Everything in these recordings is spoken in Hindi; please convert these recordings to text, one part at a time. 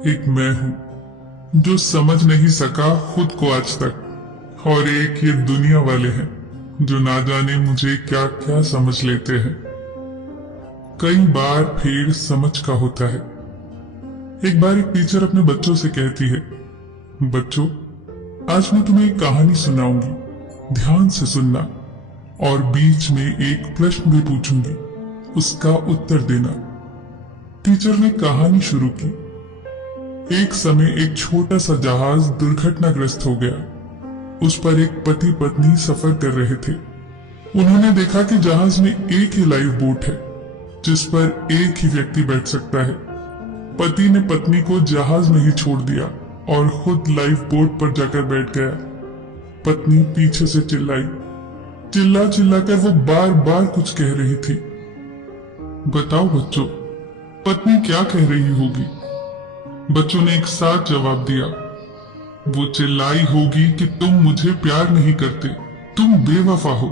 एक मैं हूं जो समझ नहीं सका खुद को आज तक, और एक ये दुनिया वाले हैं जो ना जाने मुझे क्या क्या समझ लेते हैं। कई बार फेर समझ का होता है। एक बार एक टीचर अपने बच्चों से कहती है, बच्चों आज मैं तुम्हें एक कहानी सुनाऊंगी, ध्यान से सुनना और बीच में एक प्रश्न भी पूछूंगी, उसका उत्तर देना। टीचर ने कहानी शुरू की। एक समय एक छोटा सा जहाज दुर्घटनाग्रस्त हो गया। उस पर एक पति पत्नी सफर कर रहे थे। उन्होंने देखा कि जहाज में एक ही लाइफ बोट है जिस पर एक ही व्यक्ति बैठ सकता है। पति ने पत्नी को जहाज में ही छोड़ दिया और खुद लाइफ बोट पर जाकर बैठ गया। पत्नी पीछे से चिल्लाई। चिल्ला चिल्लाकर वो बार बार कुछ कह रही थी। बताओ बच्चों, पत्नी क्या कह रही होगी? बच्चों ने एक साथ जवाब दिया। वो चिल्लाई होगी कि तुम मुझे प्यार नहीं करते, तुम बेवफा हो।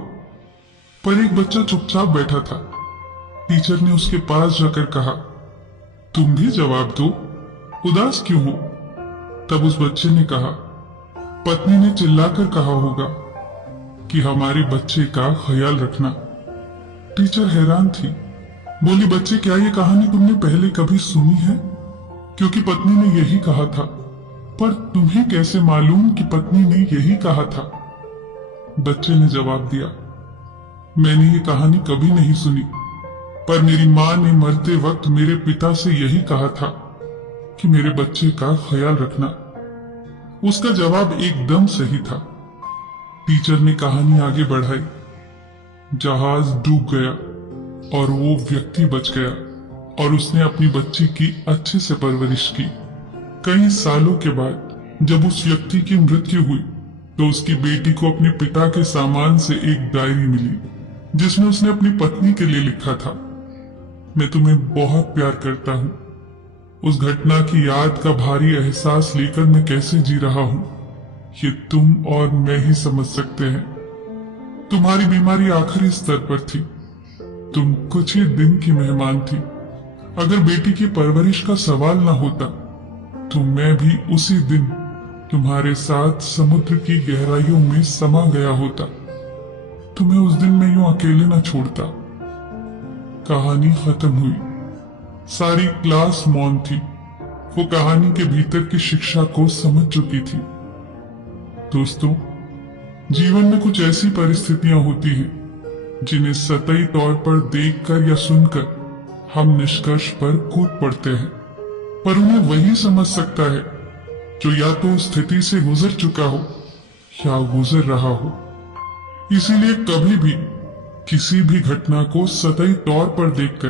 पर एक बच्चा चुपचाप बैठा था। टीचर ने उसके पास जाकर कहा, तुम भी जवाब दो, उदास क्यों हो? तब उस बच्चे ने कहा, पत्नी ने चिल्लाकर कहा होगा कि हमारे बच्चे का ख्याल रखना। टीचर हैरान थी। बोली, बच्चे क्या ये कहानी तुमने पहले कभी सुनी है? क्योंकि पत्नी ने यही कहा था। पर तुम्हें कैसे मालूम कि पत्नी ने यही कहा था? बच्चे ने जवाब दिया, मैंने ये कहानी कभी नहीं सुनी, पर मेरी माँ ने मरते वक्त मेरे पिता से यही कहा था कि मेरे बच्चे का ख्याल रखना। उसका जवाब एकदम सही था। टीचर ने कहानी आगे बढ़ाई। जहाज डूब गया और वो व्यक्ति बच गया और उसने अपनी बच्ची की अच्छे से परवरिश की। कई सालों के बाद जब उस व्यक्ति की मृत्यु हुई तो उसकी बेटी को अपने पिता के सामान से एक डायरी मिली जिसमें उसने अपनी पत्नी के लिए लिखा था, मैं तुम्हें बहुत प्यार करता हूं। उस घटना की याद का भारी एहसास लेकर मैं कैसे जी रहा हूं ये तुम और मैं ही समझ सकते हैं। तुम्हारी बीमारी आखिरी स्तर पर थी। तुम कुछ ही दिन की मेहमान थी। अगर बेटी की परवरिश का सवाल न होता तो मैं भी उसी दिन तुम्हारे साथ समुद्र की गहराइयों में समा गया होता। तुम्हें उस दिन मैं यूं अकेले न छोड़ता। कहानी खत्म हुई। सारी क्लास मौन थी। वो कहानी के भीतर की शिक्षा को समझ चुकी थी। दोस्तों, जीवन में कुछ ऐसी परिस्थितियां होती हैं जिन्हें सतही तौर पर देखकर या सुनकर हम निष्कर्ष पर कूद पड़ते हैं, पर उन्हें वही समझ सकता है जो या तो स्थिति से गुजर चुका हो या गुजर रहा हो। इसीलिए कभी भी किसी भी घटना को सतही तौर पर देखकर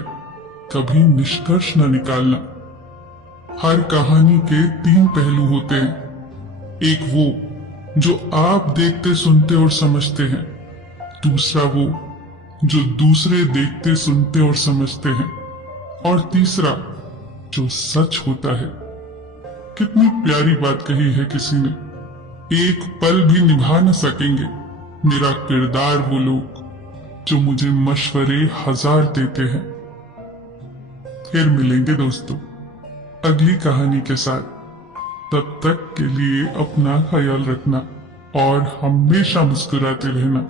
कभी निष्कर्ष न निकालना। हर कहानी के 3 पहलू होते हैं। एक वो जो आप देखते सुनते और समझते हैं, दूसरा वो जो दूसरे देखते सुनते और समझते हैं, और तीसरा जो सच होता है। कितनी प्यारी बात कही है किसी ने। एक पल भी निभा न सकेंगे मेरा किरदार वो लोग जो मुझे मशवरे 1000 देते हैं। फिर मिलेंगे दोस्तों अगली कहानी के साथ। तब तक के लिए अपना ख्याल रखना और हमेशा मुस्कुराते रहना।